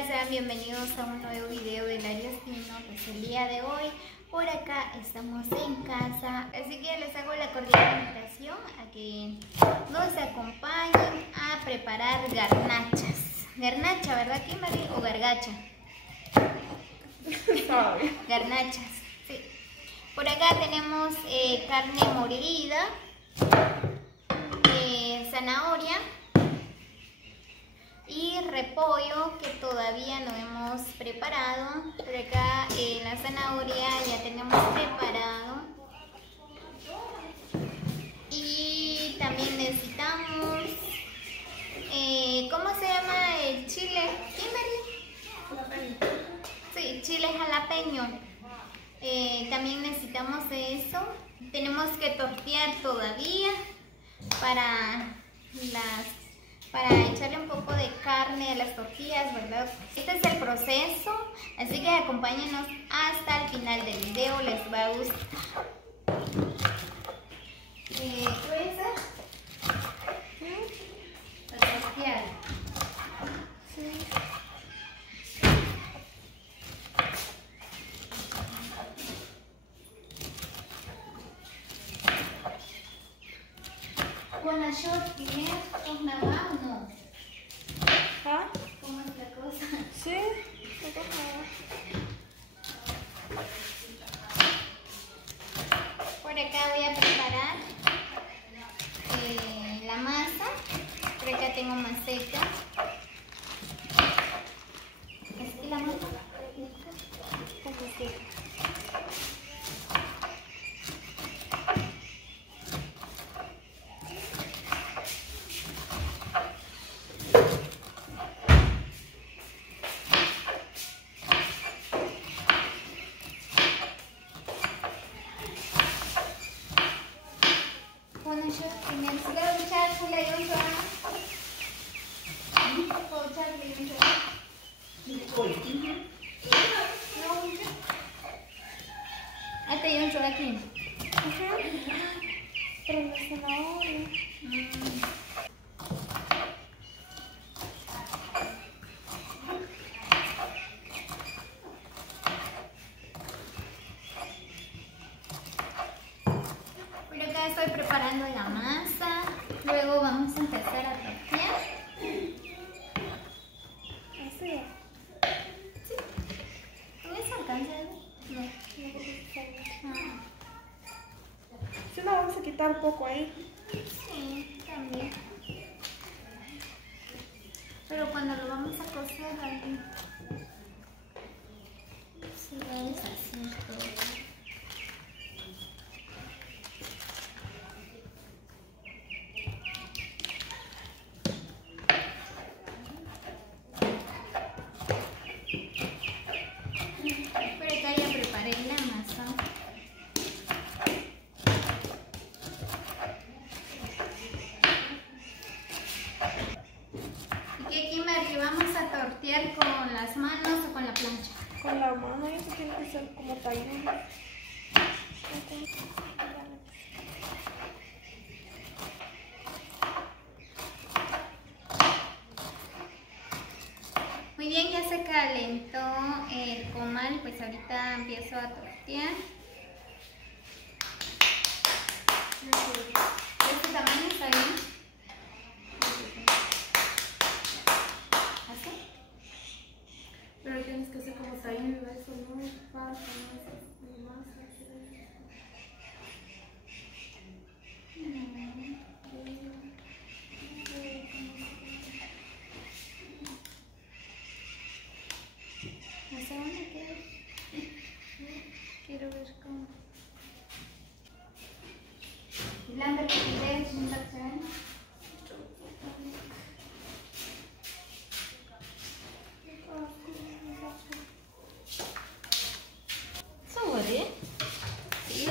tal? Sean bienvenidos a un nuevo video del Área Espino. Pues el día de hoy por acá estamos en casa, así que les hago la cordial invitación a que nos acompañen a preparar garnachas. Garnacha, ¿verdad, Kimberly? ¿O gargacha? Garnachas, sí. Por acá tenemos carne molida, zanahoria y repollo que todavía no hemos preparado. Por acá la zanahoria ya tenemos preparado. Y también necesitamos, ¿cómo se llama el chile? Kimberly. Sí, chile jalapeño. También necesitamos eso. Tenemos que tortear todavía para echarle un poco de carne a las tortillas, ¿verdad? Este es el proceso, así que acompáñenos hasta el final del video, les va a gustar. Para tortear. Sí. Con la short con la mano. ¿Ah? ¿Cómo es la cosa? Sí, por acá voy a preparar la masa. Por acá tengo maceta. ¿Es la masa? Aquí. Pero no se la oye. Por acá estoy preparando la masa. Luego vamos a empezar a tortear. ¿Así? Sí. ¿Con eso alcanza? No. Sí, la vamos a quitar un poco ahí. Sí, también. Pero cuando lo vamos a cocer ahí, sí, vamos a hacer todo. Por acá ya preparé la masa. ¿Vamos a tortear con las manos o con la plancha? Con la mano, y eso tiene que ser como tallarines. Muy bien, ya se calentó el comal, pues ahorita empiezo a tortear. ¿De este tamaño está bien? Pero tienes que hacer como tallarines, eso no falta, no es más. ¿Hacia dónde queda? Quiero ver cómo. Blanca, ¿qué quieres? ¿Un tacón? Sobre. Sí.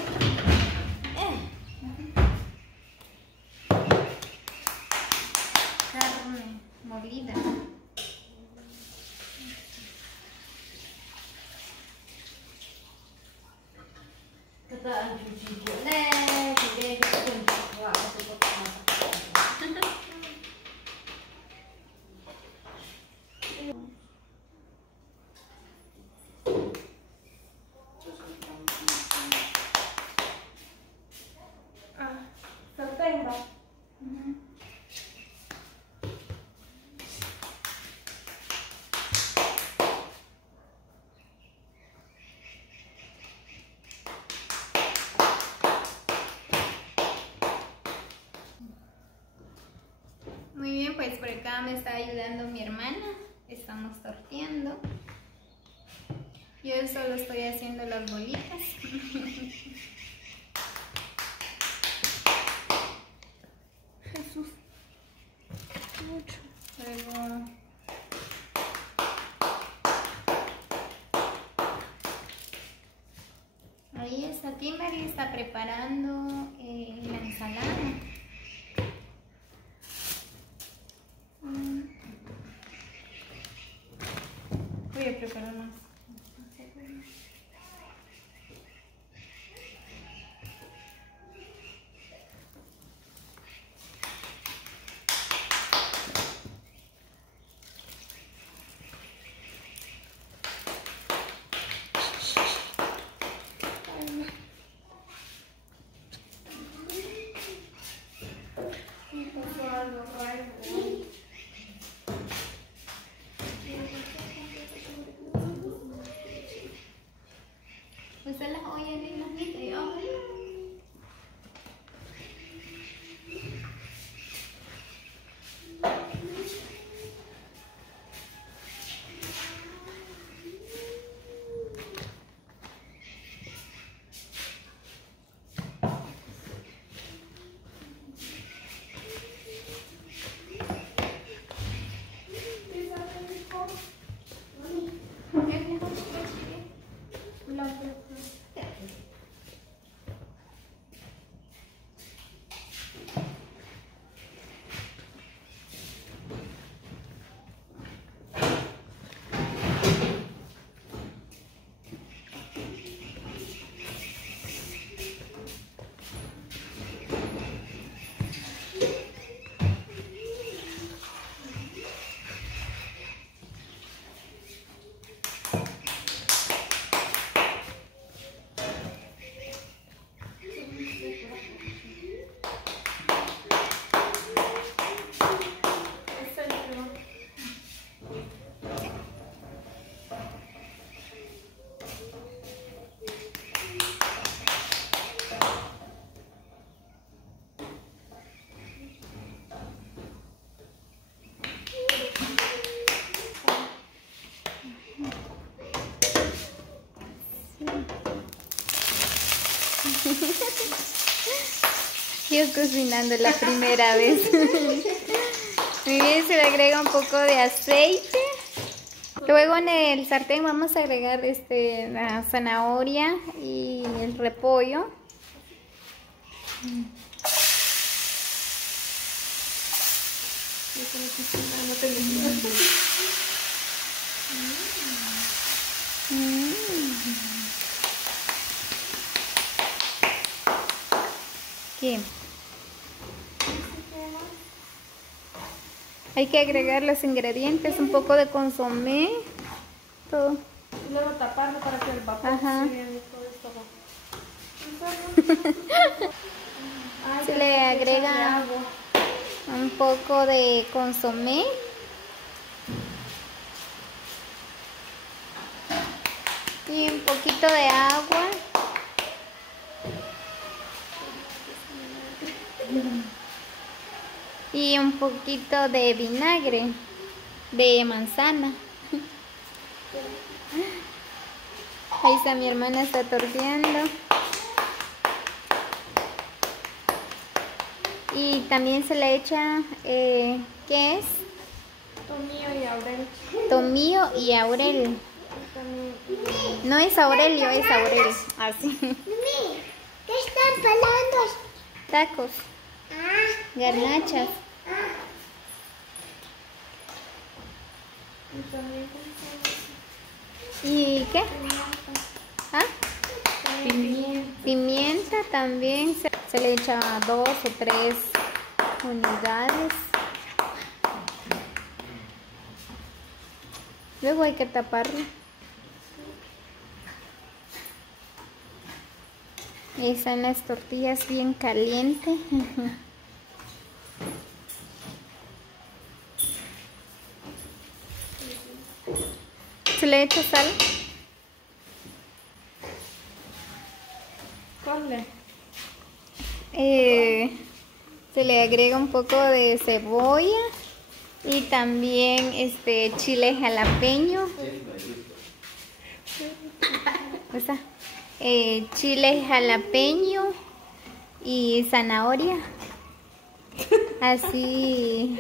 Carne molida. acá me está ayudando mi hermana. Estamos torteando. Yo solo estoy haciendo las bolitas. Jesús. Mucho. Luego ahí está Kimberly, está preparando la ensalada. Voy a preparar más. Pues se las oyen en las nitas y yo cocinando la primera vez. Muy bien, se le agrega un poco de aceite. Luego en el sartén vamos a agregar la zanahoria y el repollo. ¿Qué? Hay que agregar los ingredientes, un poco de consomé, todo. Y luego taparlo para que el vapor se todo esto. Se le agrega un poco de consomé. Y un poquito de agua. Y un poquito de vinagre de manzana. Ahí está, mi hermana está torteando. Y también se le echa, ¿qué es? Tomillo y aurel. Tomillo y aurel. No es Aurelio, es Aurel. Así. ¿Qué están pelando? Tacos. Garnachas. ¿Y qué? ¿Ah? Pimienta también. Se le echa 2 o 3 unidades. Luego hay que taparlo. Y están las tortillas bien calientes. ¿Se le echa sal? Ponle. Se le agrega un poco de cebolla Y también chile jalapeño. Chile jalapeño y zanahoria. Así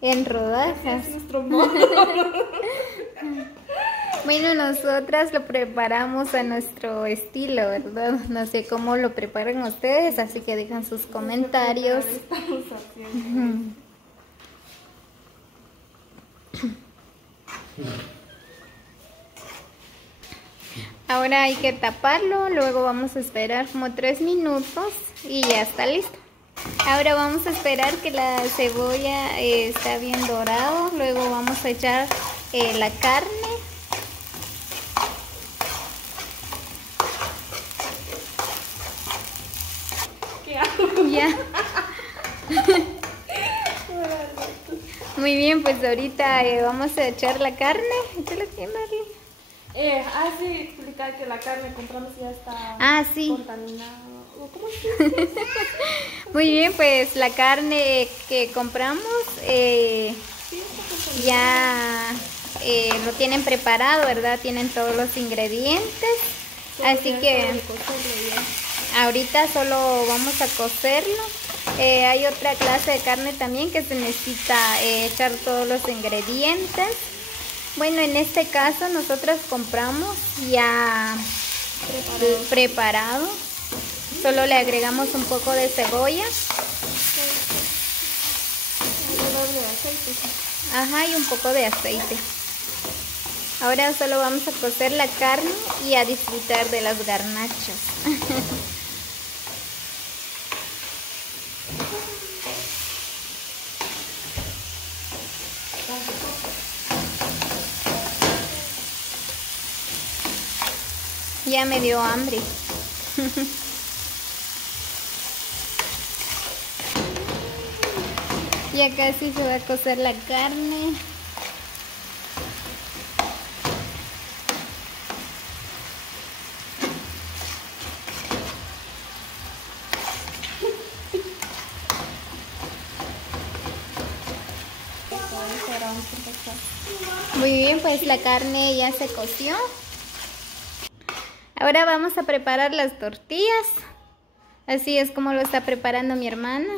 en rodajas. Bueno, nosotras lo preparamos a nuestro estilo, ¿verdad? No sé cómo lo preparan ustedes, así que dejan sus comentarios. Ahora hay que taparlo, luego vamos a esperar como 3 minutos y ya está listo. Ahora vamos a esperar que la cebolla está bien dorado, luego vamos a echar la carne. ¿Qué hago? Ya. Muy bien, pues ahorita vamos a echar la carne. Échale aquí, Marley. Sí, explicar que la carne que compramos ya está contaminada. ¿Cómo se dice? Muy bien, pues la carne que compramos ya lo tienen preparado, ¿verdad? Tienen todos los ingredientes. Así que ahorita solo vamos a cocerlo. Hay otra clase de carne también que se necesita echar todos los ingredientes. Bueno, en este caso nosotros compramos ya preparado. Solo le agregamos un poco de cebolla. Ajá, y un poco de aceite. Ahora solo vamos a cocer la carne y a disfrutar de las garnachas. Ya me dio hambre. Ya casi se va a cocer la carne. Muy bien, pues la carne ya se coció. Ahora vamos a preparar las tortillas. Así es como lo está preparando mi hermana.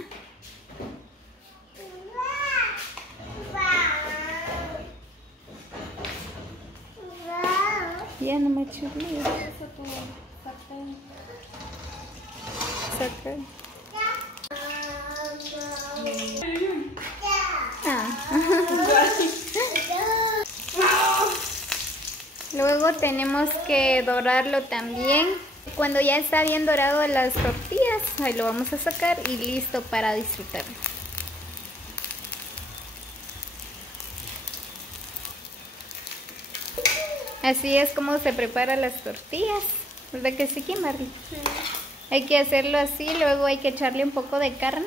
Ya no me churré. Saca. Luego tenemos que dorarlo también. Cuando ya está bien dorado las tortillas, ahí lo vamos a sacar y listo para disfrutarlo. Así es como se preparan las tortillas, ¿verdad que sí, Kimberly? Sí. Hay que hacerlo así, luego hay que echarle un poco de carne.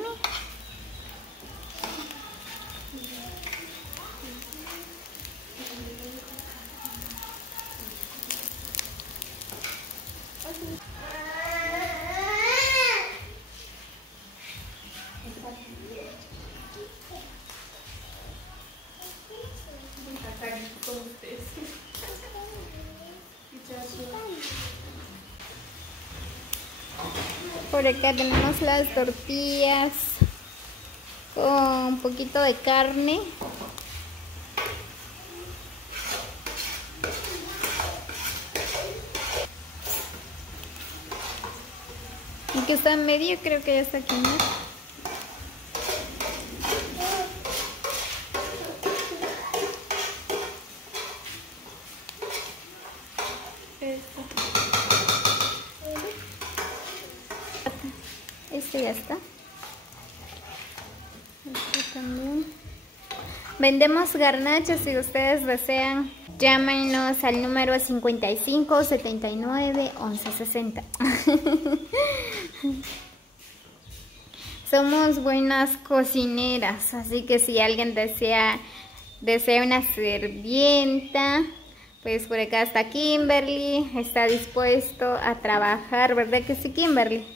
Por acá tenemos las tortillas con un poquito de carne. Y que está en medio, creo que ya está aquí, ¿no? Este ya está. Este también. Vendemos garnachas si ustedes desean. Llámenos al número 55 79 11 60. Somos buenas cocineras, así que si alguien desea una sirvienta, pues por acá está Kimberly, está dispuesto a trabajar, ¿verdad que sí, Kimberly?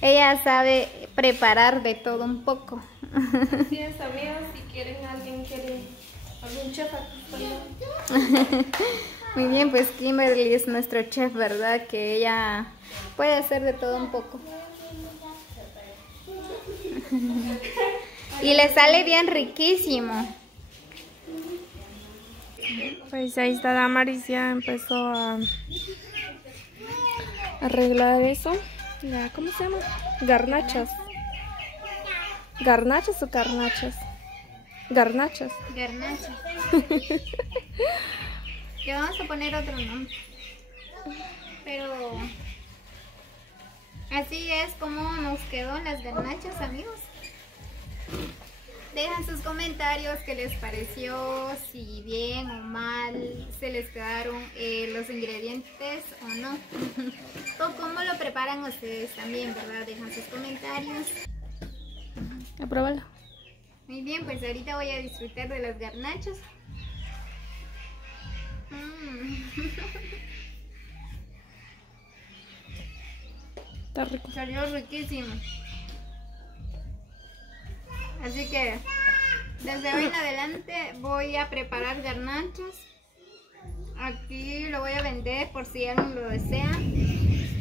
Ella sabe preparar de todo un poco. Así es, amigos, si quieren algún chef aquí. Muy bien, pues Kimberly es nuestro chef, ¿verdad? Que ella puede hacer de todo un poco. Y le sale bien riquísimo. Pues ahí está Damaris, ya empezó a arreglar eso. Ya, ¿cómo se llama? Garnachas. ¿Garnachas o carnachas? Garnachas. Garnachas. Le vamos a poner otro nombre. Pero así es como nos quedó las garnachas, amigos. Dejan sus comentarios qué les pareció, si bien o mal se les quedaron los ingredientes o no. O cómo lo preparan ustedes también, ¿verdad? Dejan sus comentarios. Apruébalo. Muy bien, pues ahorita voy a disfrutar de las garnachas. Está rico. Salió riquísimo. Así que desde hoy en adelante voy a preparar garnachas. Aquí lo voy a vender por si alguien lo desea.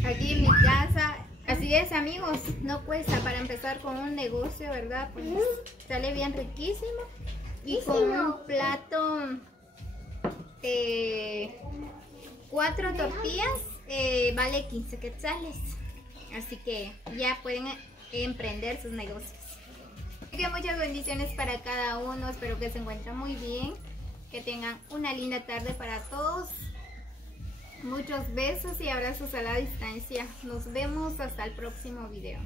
Aquí en mi casa. Así es, amigos, no cuesta para empezar con un negocio, ¿verdad? Pues sale bien riquísimo. Y con un plato, 4 tortillas, vale 15 quetzales. Así que ya pueden emprender sus negocios. Así que muchas bendiciones para cada uno. Espero que se encuentren muy bien. Que tengan una linda tarde para todos. Muchos besos y abrazos a la distancia. Nos vemos hasta el próximo video.